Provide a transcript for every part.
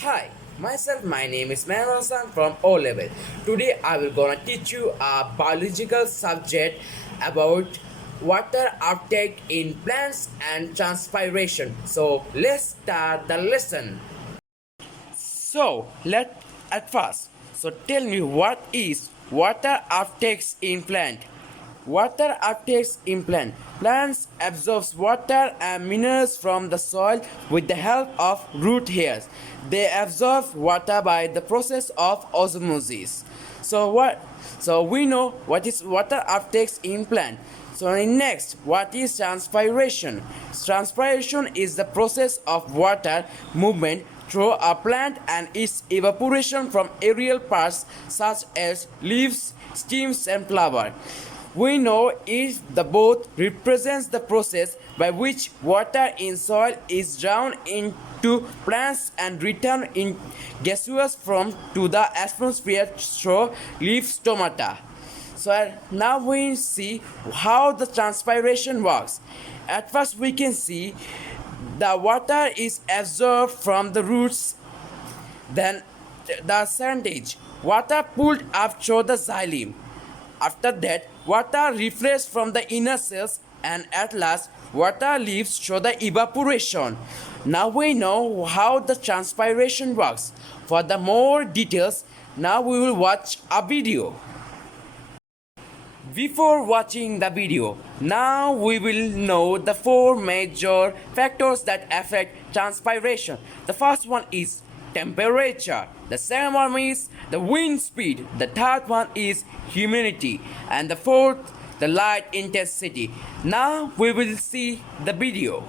Hi, my name is Mehran from O Level. Today I will gonna teach you a biological subject about water uptake in plants and transpiration. So let's start the lesson. So let at first. So tell me what is water uptakes in plant? Water uptakes in plant. Plants absorbs water and minerals from the soil with the help of root hairs. They absorb water by the process of osmosis. So what? So we know what is water uptakes in plant. So next, what is transpiration? Transpiration is the process of water movement through a plant and its evaporation from aerial parts such as leaves, stems and flower. We know it the both represents the process by which water in soil is drowned into plants and returned in gaseous form to the atmosphere through leaf stomata. So now we see how the transpiration works. At first we can see the water is absorbed from the roots, then the percentage water pulled up through the xylem. After that, water refreshed from the inner cells and at last water leaves through the evaporation. Now we know how the transpiration works. For the more details, now we will watch a video. Before watching the video, now we will know the four major factors that affect transpiration. The first one is temperature, the second one is the wind speed, the third one is humidity, and the fourth the light intensity. Now we will see the video.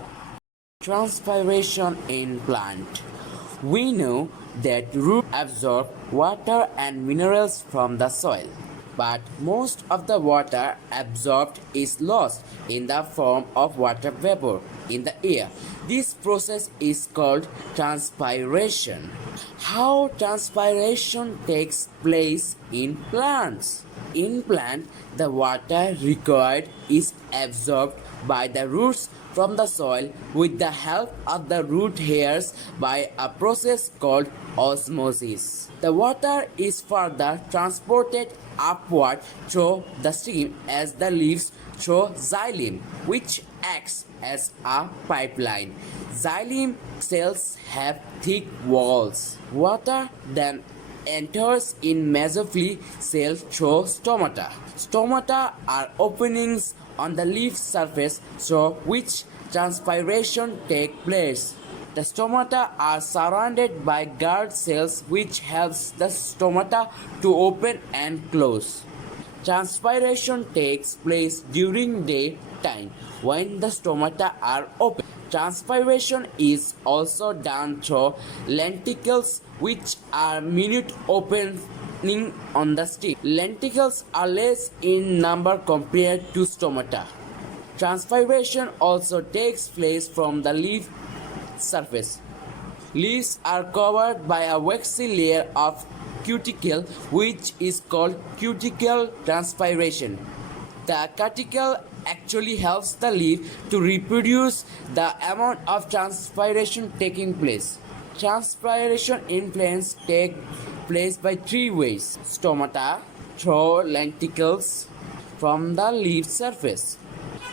Transpiration in plant. We know that roots absorb water and minerals from the soil, but most of the water absorbed is lost in the form of water vapor in the air. This process is called transpiration. How transpiration takes place in plants? In plant, the water required is absorbed by the roots from the soil with the help of the root hairs by a process called osmosis. The water is further transported upward through the stem as the leaves through xylem, which acts as a pipeline. Xylem cells have thick walls. Water then enters in mesophyll cells through stomata. Stomata are openings on the leaf surface through which transpiration takes place. The stomata are surrounded by guard cells which helps the stomata to open and close. Transpiration takes place during daytime when the stomata are open. Transpiration is also done through lenticles which are minute opening on the stem. Lenticles are less in number compared to stomata. Transpiration also takes place from the leaf surface. Leaves are covered by a waxy layer of cuticle which is called cuticle transpiration. The cuticle actually helps the leaf to reproduce the amount of transpiration taking place. Transpiration in plants take place by three ways: stomata, through lenticles, from the leaf surface.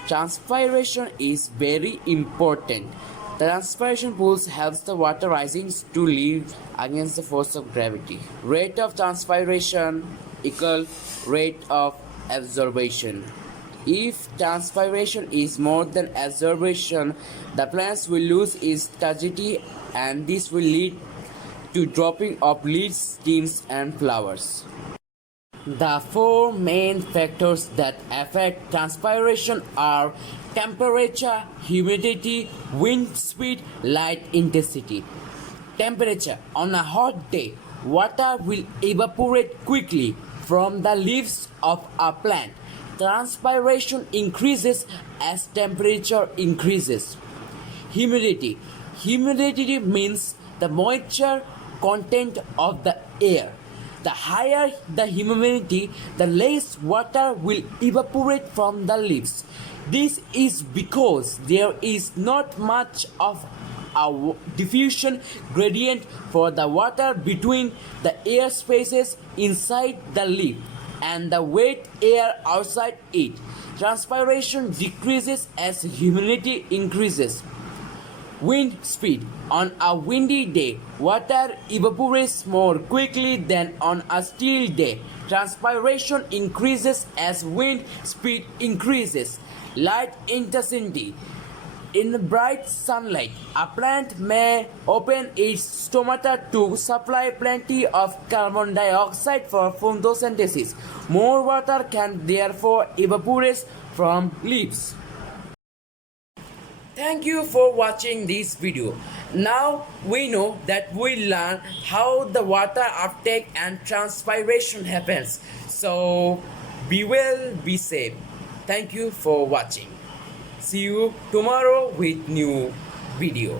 Transpiration is very important. The transpiration pools helps the water rising to leave against the force of gravity. Rate of transpiration equal rate of absorption. If transpiration is more than absorption, the plants will lose its turbidity and this will lead to dropping of leaves, stems and flowers. The four main factors that affect transpiration are temperature, humidity, wind speed, light intensity. Temperature. On a hot day, water will evaporate quickly from the leaves of a plant. Transpiration increases as temperature increases. Humidity. Humidity means the moisture content of the air. The higher the humidity, the less water will evaporate from the leaves. This is because there is not much of a diffusion gradient for the water between the air spaces inside the leaf and the wet air outside it. Transpiration decreases as humidity increases. Wind speed. On a windy day, water evaporates more quickly than on a still day. Transpiration increases as wind speed increases. Light intensity. In bright sunlight, a plant may open its stomata to supply plenty of carbon dioxide for photosynthesis. More water can therefore evaporate from leaves. Thank you for watching this video. Now we know that we learn how the water uptake and transpiration happens. So be well, be safe. Thank you for watching. See you tomorrow with new video.